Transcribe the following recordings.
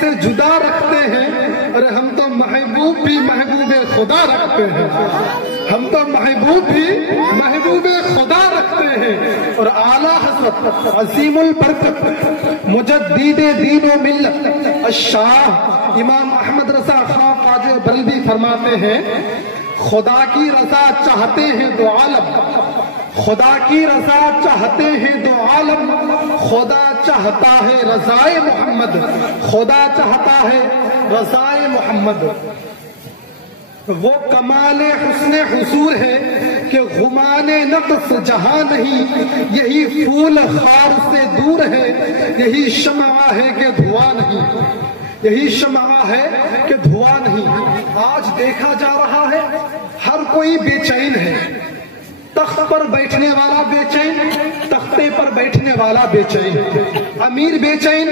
سے جدا رکھتے ہیں، ارے ہم تو محبوب بھی محبوب خدا رکھتے ہیں، ہم تو محبوب بھی محبوب خدا رکھتے ہیں۔ اور اعلیٰ حضرت عظیم البرکت مجدد دین و ملت الشاہ امام احمد رضا خواجہ خواجہ بریلوی فرماتے ہیں، خدا کی رضا چاہتے ہیں تو عالم، خدا کی رضا چاہتے ہیں تو عالم، خدا چاہتا ہے رضائے محمد، خدا چاہتا ہے رضائے محمد۔ وہ کمال حسن حضور ہے کہ غمان نقص جہاں نہیں، یہی پھول خار سے دور ہے، یہی شمع ہے کہ دھواں نہیں، یہی شمع ہے کہ دھواں نہیں۔ آج دیکھا جا رہا ہے ہر کوئی بے چین ہے، تخت پر بیٹھنے والا بے چین، تختے پر بیٹھنے والا بے چین، امیر بے چین،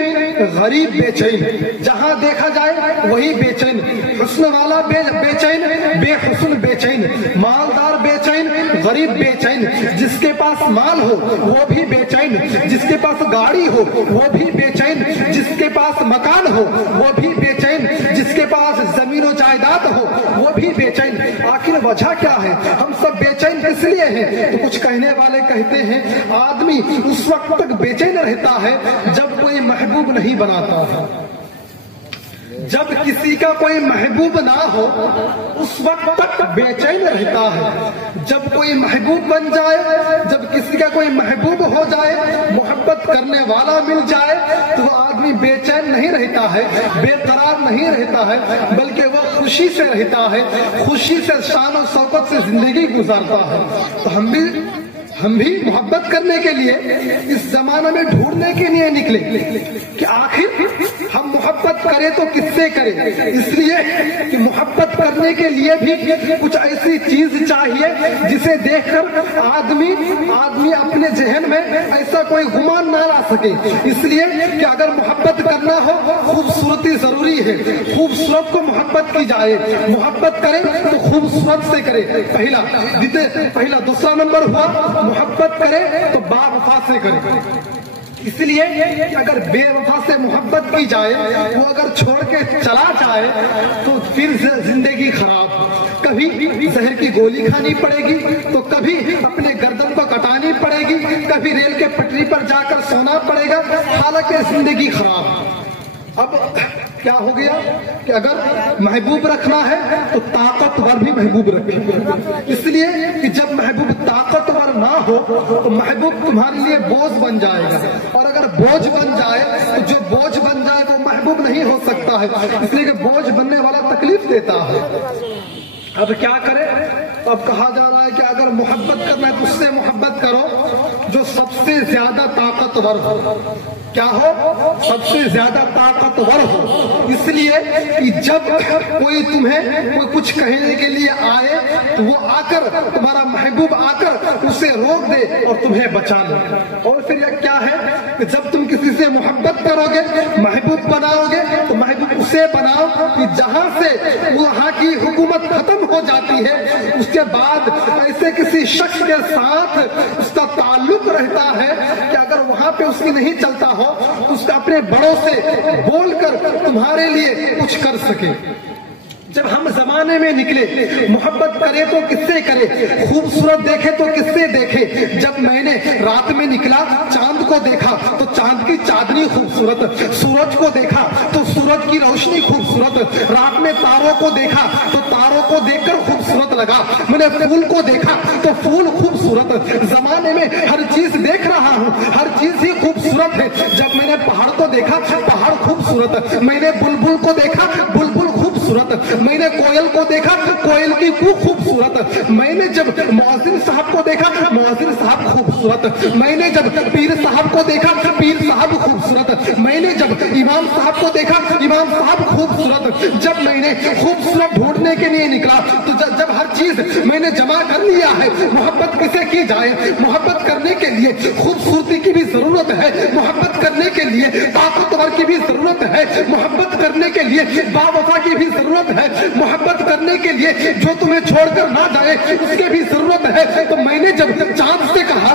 غریب بے چین، جہاں دیکھا جائے وہی بے چین، حسن والا بے چین، بے حسن بے چین، مالدار بے چین، غریب بے چین، جس کے پاس مال ہو وہ بھی بے چین، جس کے پاس گاڑی ہو وہ بھی بے چین، جس کے پاس مکان ہو وہ بھی بے چین، جس کے پاس زمین و جائیداد ہو وہ بھی بے چین۔ آخر وجہ کیا ہے؟ ہم سب بے چین کس لیے ہیں؟ تو کچھ کہنے والے کہتے ہیں آدمی اس وقت تک بے چین رہتا ہے جب کوئی محبوب نہیں بناتا ہے، جب کسی کا کوئی محبوب نہ ہو اس وقت تک بے چین رہتا ہے، جب کوئی محبوب بن جائے، جب کسی کا کوئی محبوب ہو جائے، محبت کرنے والا مل جائے تو وہ آدمی بے چین نہیں رہتا ہے، بے قرار نہیں رہتا ہے، بلکہ وہ خوشی سے رہتا ہے، خوشی سے شان و شوکت سے زندگی گزارتا ہے۔ تو ہم بھی محبت کرنے کے لیے اس زمانے میں ڈھونڈنے کے لیے نکلے کہ آخر ہم محبت کریں تو کس سے کریں، اس لیے کہ محبت کرنے کے لیے بھی کچھ ایسی چیز چاہیے جسے دیکھ کر آدمی اپنے ذہن میں ایسا کوئی گمان نہ لا سکے۔ اس لیے کہ اگر محبت کرنا ہو خوبصورتی ضروری ہے، خوبصورت کو محبت کی جائے، محبت کرے تو خوبصورت سے کرے، پہلا۔ دوسرا نمبر ہوا محبت کرے تو با وفا سے کرے۔ اس لیے کہ اگر بے وفا سے محبت کی جائے، وہ اگر چھوڑ کے چلا جائے تو پھر زندگی خراب، کبھی زہر کی گولی کھانی پڑے گی تو کبھی اپنے گردن کو کٹانی پڑے گی، کبھی ریل کے پٹری پر جا کر سونا پڑے گا، حالانکہ زندگی خراب۔ اب کیا ہو گیا کہ اگر محبوب رکھنا ہے تو طاقتور بھی محبوب رکھے، اس لیے کہ جب محبوب طاقتور نہ ہو تو محبوب تمہارے لیے بوجھ بن جائے گا، اور اگر بوجھ بن جائے تو جو بوجھ بن جائے وہ محبوب نہیں ہو سکتا ہے، اس لیے کہ بوجھ بننے والا تکلیف دیتا ہے۔ اب کیا کرے؟ اب کہا جا رہا ہے کہ اگر محبت کرنا ہے تو اس سے محبت کرو جو سب سے زیادہ طاقتور ہو۔ کیا ہو؟ سب سے زیادہ طاقتور ہو۔ اس لیے کہ جب کوئی تمہیں کچھ کہنے کے لیے آئے تو وہ آ کر تمہارا محبوب آ کر اسے روک دے اور تمہیں بچا لے۔ اور پھر یہ کیا ہے کہ جب تم کسی سے محبت کرو گے، محبوب بناؤ گے تو محبوب اسے بناؤ کہ جہاں سے وہاں کی حکومت ختم ہو جاتی ہے اس کے بعد ایسے کسی شخص کے ساتھ اس کا تعلق رہتا ہے کہ اگر وہاں پہ اس کی نہیں چلتا ہو تو اس کا اپنے بڑوں سے بول کر تمہارے لیے کچھ کر سکے۔ جب ہم زمانے میں نکلے، محبت کرے تو کس سے کرے، خوبصورت دیکھے تو کس سے دیکھے۔ جب میں نے رات میں نکلا چاند کو دیکھا تو چاند کی چاندنی خوبصورت، سورج کو دیکھا تو سورج کی روشنی خوبصورت، رات میں تاروں کو دیکھا تو تاروں کو دیکھ کر خوبصورت لگا، میں نے پھول کو دیکھا تو پھول خوبصورت۔ زمانے میں ہر چیز دیکھ رہا ہوں، ہر چیز ہی خوبصورت ہے۔ جب میں نے پہاڑ کو دیکھا پہاڑ خوبصورت، میں نے بلبل کو دیکھا بلبل خوبصورت، میں نے کوئل کو دیکھا کوئل کی خوبصورت، میں نے جب مؤذن صاحب کو دیکھا مؤذن صاحب خوبصورت، میں نے جب پیر صاحب کو دیکھا پیر صاحب خوبصورت، میں نے جب امام صاحب کو دیکھا امام صاحب خوبصورت۔ جب میں نے خوبصورت ڈھونڈنے کے لیے نکلا تو جب ہر چیز میں نے جمع کر لیا ہے، محبت کسے کی جائے؟ محبت کرنے کے لیے خوبصورتی کی بھی ضرورت ہے، محبت کرنے کے لیے طاقتور کی بھی ضرورت ہے، محبت کرنے کے لیے باوفا کی بھی ضرورت ہے، محبت کرنے کے لیے جو تمہیں چھوڑ کر نہ جائے اس کی بھی ضرورت ہے۔ تو میں نے جب چاند سے کہا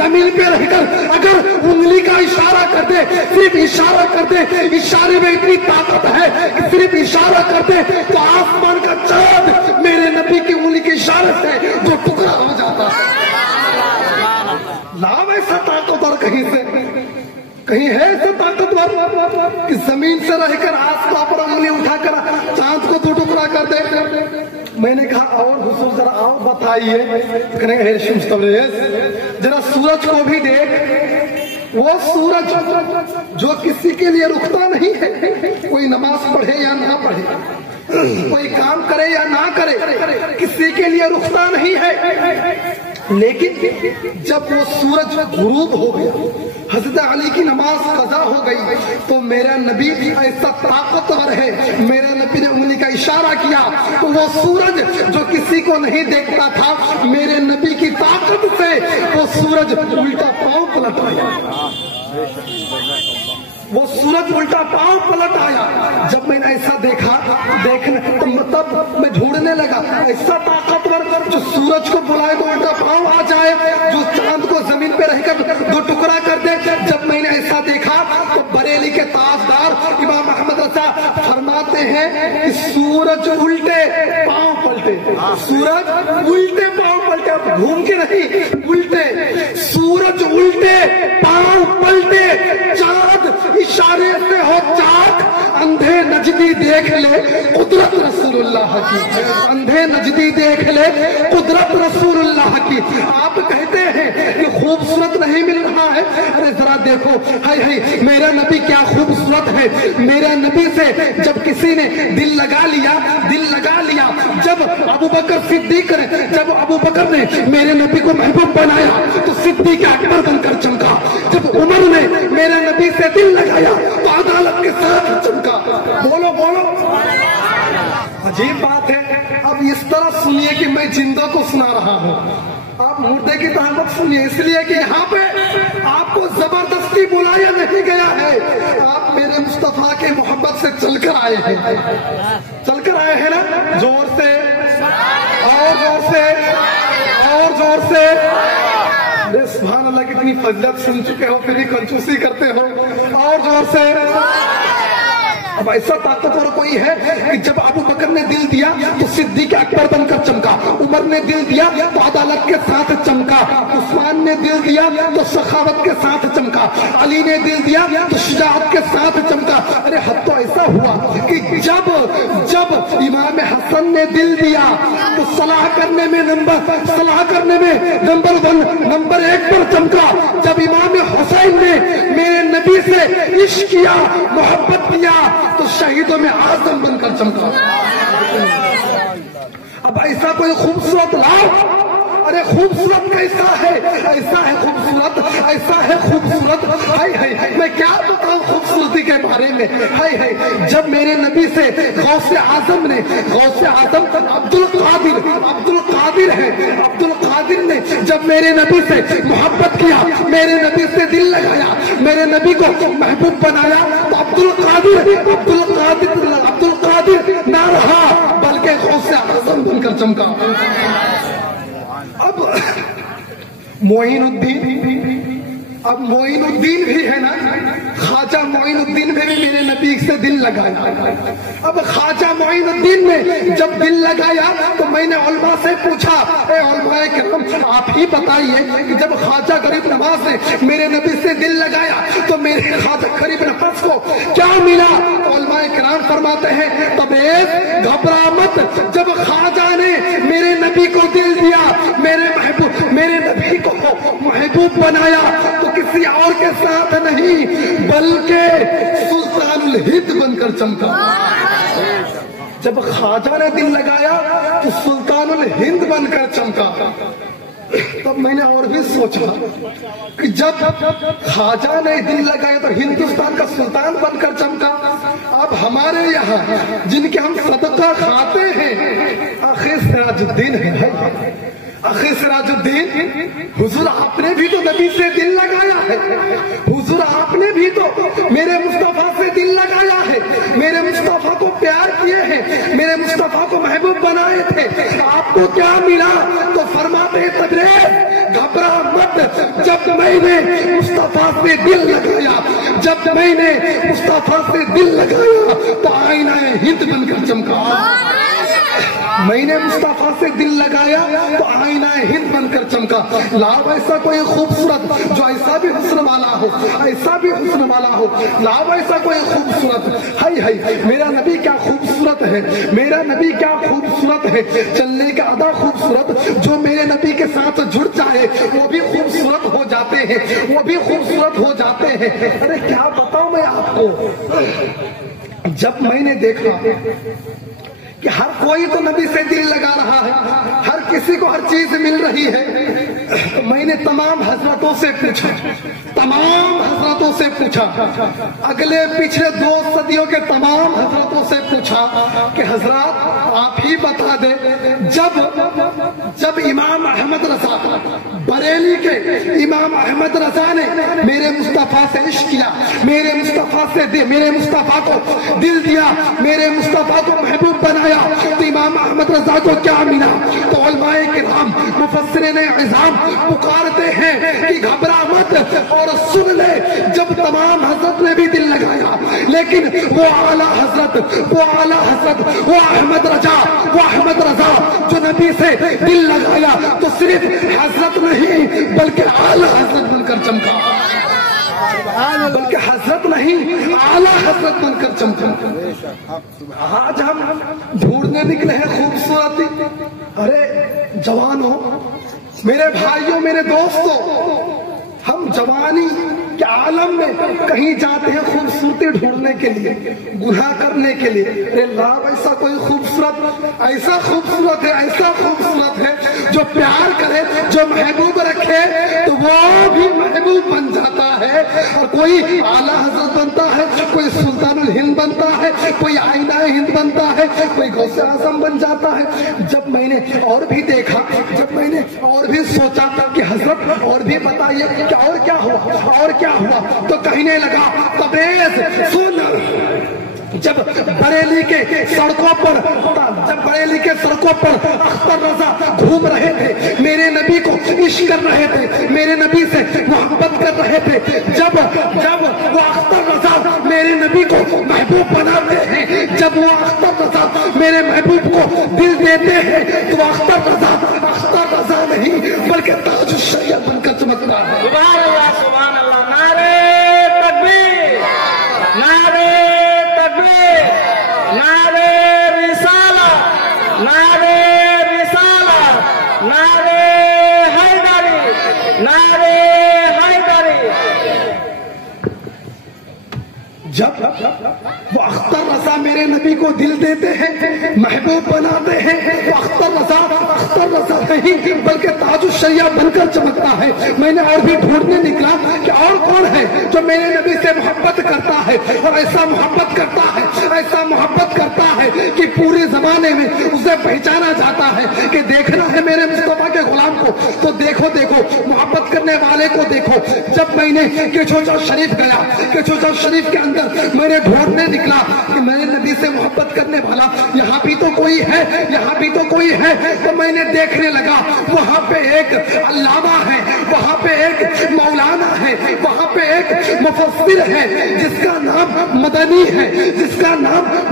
زمین پہ رہ کر اگر انگلی کا اشارہ کر دے، صرف اشارہ کر دے، اشارے میں اتنی طاقت ہے کہ صرف اشارہ کر دے تو آسمان کا چاند میرے نبی کی انگلی کے اشارے سے دو ٹکڑا ہو جاتا ہے۔ لاؤ ایسا طاقتور کہیں سے، کہیں ہے ایسا طاقتور کہ زمین سے رہ کر آسمان پر انگلی اٹھا کر چاند کو دو ٹکڑا کر دے۔ میں نے کہا اور حضور ذرا اور بتائیے، کہنے گے شمس تبریز ذرا سورج کو بھی دیکھ، وہ سورج جو کسی کے لیے رکتا نہیں ہے، کوئی نماز پڑھے یا نہ پڑھے، کوئی کام کرے یا نہ کرے، کسی کے لیے رکتا نہیں ہے، لیکن جب وہ سورج غروب ہو گیا، حضرت علی کی نماز قضا ہو گئی تو میرا نبی ایسا طاقتور ہے، میرا نبی نے انگلی کا اشارہ کیا تو وہ سورج جو کسی کو نہیں دیکھتا تھا، میرے نبی کی طاقت سے وہ سورج الٹا پاؤں پلٹ آیا، وہ سورج الٹا پاؤں پلٹ آیا۔ جب میں نے ایسا دیکھا تب میں ڈھونڈنے لگا ایسا طاقتور جو سورج کو بلائے تو الٹا پاؤں آ جائے، جو چاند کو زمین پہ رہ کر دو ٹکڑا کر دے۔ جب میں نے ایسا دیکھا تو بریلی کے تاجدار امام احمد رضا فرماتے ہیں کہ سورج الٹے پاؤں پلٹے، سورج الٹے پاؤں پلٹے، اب گھوم کے نہیں، الٹے، سورج الٹے پاؤں پلٹے، چاند اشارے سے ہو چاک، اندھے نجدی دیکھ لے قدرت رسول اللہ کی، اندھے نجدی دیکھ لے قدرت رسول اللہ کی۔ آپ کہتے ہیں کہ خوبصورت نہیں مل رہا ہے، ارے ذرا دیکھو، ہائے میرا نبی کیا خوبصورت ہے، میرا نبی سے جب کسی نے دل لگا لیا، دل لگا لیا، جب ابو بکر صدیق نے، جب ابو بکر نے میرے نبی کو محبوب بنایا تو صدیق اکبر بن کر چمکا، جب عمر نے میرے نبی سے دل لگایا تو عدالت کے ساتھ چمکا۔ بولو بولو، عجیب بات ہے۔ اب اس طرح سنیے کہ میں زندوں کو سنا رہا ہوں، آپ مردے کی طرح مت سنیے، اس لیے کہ یہاں پہ آپ کو زبردستی بلایا نہیں گیا ہے، آپ میرے مصطفیٰ کے محبت سے چل کر آئے ہیں، چل کر آئے ہیں نا، زور سے اور زور سے اور زور سے۔ سبحان اللہ، کتنی فضیلت سن چکے ہو پھر ہی کنجوسی کرتے ہو، اور زور سے۔ اب ایسا طاقتور کوئی ہے کہ جب ابو بکر نے دل دیا تو صدیق اکبر بن کر چمکا، عمر نے دل دیا تو عدالت کے ساتھ چمکا، عثمان نے دل دیا تو سخاوت کے ساتھ چمکا، علی نے دل دیا تو شجاعت کے ساتھ چمکا۔ ارے حد تو ایسا ہوا کہ جب امام حسن نے دل دیا تو صلاح کرنے میں نمبر 1 نمبر 1 پر چمکا، جب امام حسین نے میرے نبی سے عشق کیا، محبت کیا تو شہیدوں میں اعظم بن کر چمکا۔ اب ایسا کوئی خوبصورت لاؤ، ارے خوبصورت کیسا ہے، ایسا ہے خوبصورت، ایسا ہے خوبصورت، میں کیا بتاؤں خوبصورتی کے بارے میں۔ جب میرے نبی سے غوث اعظم نے، غوث اعظم عبد القادر ہے، عبد القادر نے جب میرے نبی سے محبت کیا، میرے نبی سے دل لگایا، میرے نبی کو محبوب بنایا تو عبد القادر نہ رہا بلکہ غوث اعظم بن کر چمکا۔ اب معین الدین بھی ہے نا، خواجہ معین الدین نے بھی میرے نبی سے دل لگایا۔ اب خواجہ معین الدین نے جب دل لگایا تو میں نے علماء سے پوچھا، اے علماء کرام آپ ہی بتائیے کہ جب خواجہ غریب نواز نے میرے نبی سے دل لگایا تو میرے خواجہ غریب نواز کو کیا ملا؟ تو علماء کرام فرماتے ہیں تبریز گھبرا مت، جب خواجہ نے میرے نبی کو دل دیا، میرے نبی کو محبوب بنایا تو کسی اور کے ساتھ نہیں بلکہ سلطان الہند بن کر چمکا۔ جب خواجہ نے دل لگایا تو سلطان الہند بن کر چمکا۔ تب میں نے اور بھی سوچا کہ جب خواجہ نے دل لگایا تو ہندوستان کا سلطان بن کر چمکا۔ اب ہمارے یہاں جن کے ہم صدقہ کھاتے ہیں آخر سراج الدین ہے، آخر سراج الدین، حضور آپ نے بھی تو نبی سے دل لگایا ہے، حضور آپ نے بھی تو میرے مصطفیٰ سے دل لگایا ہے، میرے مصطفیٰ کو پیار کیے ہیں، میرے مصطفیٰ کو محبوب بنائے تھے، آپ کو کیا ملا؟ تو فرماتے ہیں تبریز گھبرا مت، جب میں نے مصطفیٰ سے دل لگایا، جب میں نے مصطفیٰ سے دل لگایا تو آئینہ ہند بن کر چمکا۔ میں نے مصطفیٰ سے دل لگایا تو آئینہ ہند بن کر چمکا۔ لاؤ ایسا کوئی خوبصورت جو ایسا بھی حسن والا ہو، ایسا بھی حسن والا ہو، لاؤ ایسا کوئی خوبصورت۔ ہائی ہائی میرا نبی کیا خوبصورت ہے، میرا نبی کیا خوبصورت ہے، چلنے کا ادا خوبصورت، جو میرے نبی کے ساتھ جڑ جائے وہ بھی خوبصورت ہو جاتے ہیں، وہ بھی خوبصورت ہو جاتے ہیں۔ ارے کیا بتاؤں میں آپ کو، جب میں نے دیکھا کہ ہر کوئی تو نبی سے دل لگا رہا ہے، ہر کسی کو ہر چیز مل رہی ہے، تو میں نے تمام حضرتوں سے پوچھا، تمام حضرتوں سے پوچھا، اگلے پچھلے 2 صدیوں کے تمام حضرتوں سے پوچھا کہ حضرات آپ ہی بتا دیں، جب امام احمد رضا بریلی کے امام احمد رضا نے میرے مصطفیٰ سے عشق کیا، میرے مصطفیٰ کو دل دیا، میرے مصطفیٰ کو محبوب بنایا، تو امام احمد رضا کو کیا ملا؟ تو علماء کرام مفسرین اعظام پکارتے ہیں کہ گھبرا مت اور سن لے، جب تمام حضرت نے بھی دل لگایا لیکن وہ اعلیٰ حضرت وہ احمد رضا جو نبی سے دل لگایا تو صرف حضرت نہیں بلکہ اعلیٰ حضرت بن کر چمکا، بلکہ حضرت نہیں اعلیٰ حضرت بن کر چمکا۔ آج ہم ڈھونڈنے نکلے ہیں خوبصورتی۔ ارے جوانوں، میرے بھائیوں، میرے دوستوں، ہم جوانی کے عالم میں کہیں جاتے ہیں خوبصورتی ڈھونڈنے کے لیے، گناہ کرنے کے لیے۔ ارے اللہ ایسا کوئی خوبصورت، ایسا خوبصورت ہے جو پیار کرے، جو محبوب رکھے تو وہ بھی محبوب بن جاتا ہے، اور کوئی اعلیٰ حضرت بنتا ہے، کوئی سلطان الہند بنتا ہے، کوئی آئینہ ہند بنتا ہے، کوئی غوث اعظم بن جاتا ہے۔ جب میں نے اور بھی دیکھا، جب میں نے اور بھی سوچا کہ حضرت اور بھی بتائیے کہ اور کیا ہوا، تو کہنے لگا تبریز سن، جب بریلی کے سڑکوں پر اختر رضا گھوم رہے تھے، میرے نبی کو عشق کر رہے تھے، میرے نبی سے محبت کر رہے تھے، جب وہ اختر رضا میرے نبی کو محبوب بناتے ہیں، جب وہ اختر رضا میرے محبوب کو دل دیتے ہیں تو وہ اختر رضا نہیں بلکہ تاج الشریعت بن کر چمکتا ہے۔ سبحان اللہ، سبحان اللہ، نعرہ تکبیر، نعرہ تکبیر، نعرہ رسالت، نعرہ رسالت، نعرہ حیدری، نعرہ حیدری۔ جب وہ اختر رضا میرے نبی کو دل دیتے ہیں، محبوب بناتے ہیں، وہ اختر رضا نہیں بلکہ تاج الشریعت بن کر چمکتا ہے۔ میں نے اور بھی ڈھونڈنے نکلا کہ اور کون ہے جو میرے نبی سے محبت کرتا ہے، اور ایسا محبت کرتا ہے کہ پورے زمانے میں اسے پہچانا جاتا ہے کہ دیکھنا ہے میرے مصطفیٰ کے غلام کو تو دیکھو محبت کرنے والے کو دیکھو۔ جب میں نے کچھوچا شریف گیا، کچھوچا شریف کے اندر میں نے ڈھونڈنے نکلا کہ میرے نبی سے محبت کرنے والا یہاں بھی تو کوئی ہے، تو میں نے دیکھنے لگا وہاں پہ ایک علامہ ہے، وہاں پہ ایک مولانا ہے، وہاں پہ ایک مفسر ہے جس کا نام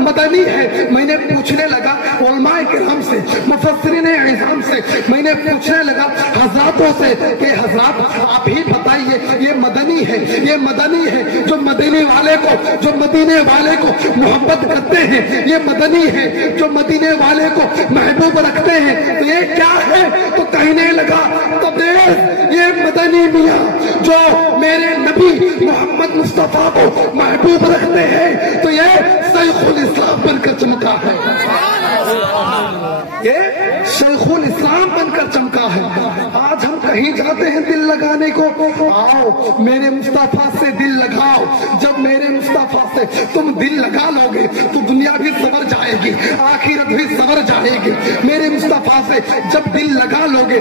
مدنی ہے۔ میں نے پوچھنے لگا علماء کرام سے، مفسرین اعظام سے، میں نے پوچھنے لگا حضراتوں سے کہ حضرات آپ ہی بتائیے یہ مدنی ہے جو مدینے والے کو محبت کرتے ہیں، یہ مدنی ہے جو مدینے والے کو محبوب رکھتے ہیں، تو یہ کیا ہے؟ تو کہنے لگا تبریز، یہ مدنی میاں جو میرے نبی محمد مصطفیٰ کو محبوب رکھتے ہیں تو یہ شیخ الاسلام بن کر چمکا ہے، یہ شیخ الاسلام بن کر چمکا ہے۔ آج ہم کہیں جاتے ہیں دل لگانے کو، آؤ میرے مصطفیٰ سے دل لگاؤ، جب میرے مصطفیٰ سے تم دل لگا لو گے تو دنیا بھی سنور جائے گی، آخرت بھی سنور جائے گی۔ میرے مصطفیٰ سے جب دل لگا لو گے،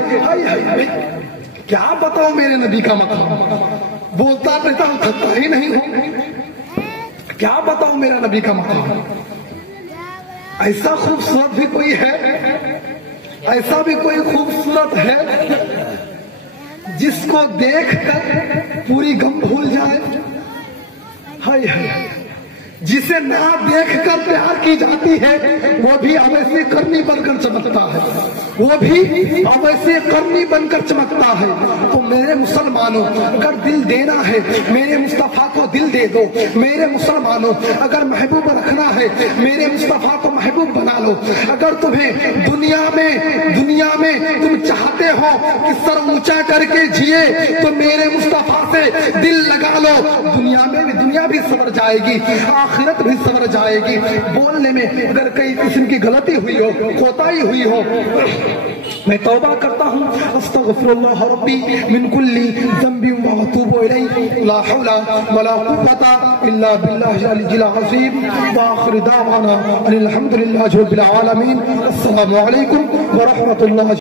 کیا بتاؤ میرے نبی کا مقام، بولتا رہتا ہوں تھکتا ہی نہیں ہوں، کیا بتاؤ میرا نبی کا مقام۔ ایسا خوبصورت بھی کوئی ہے، ایسا بھی کوئی خوبصورت ہے، جس کو دیکھ کر پوری غم بھول جائے، ہائے ہائے، جسے نہ دیکھ کر پیار کی جاتی ہے وہ بھی اویسی کرنی بن کر چمکتا ہے، وہ بھی اویسی کرنی بن کر چمکتا ہے۔ تو میرے مسلمانوں اگر دل دینا ہے میرے مصطفیٰ کو دل دے دو، میرے مسلمانوں اگر محبوب رکھنا ہے میرے مصطفیٰ کو محبوب بنا لو۔ اگر تمہیں دنیا میں تم چاہتے ہو کہ سر اونچا کر کے جیے تو میرے مصطفیٰ سے دل لگا لو، دنیا بھی سنور جائے گی، آخرت بھی سنور جائے گی۔ بولنے میں اگر کئی قسم کی غلطی ہوئی ہو، کوتاہی ہوئی ہو، میں توبہ کرتا ہوں، استغفر اللہ ربی من کل ذنب واتوب الیہ، لا حول ولا قوۃ الا باللہ العلی العظیم، وآخر دعوانا ان الحمد للہ رب العالمین۔ السلام علیکم ورحمۃ اللہ۔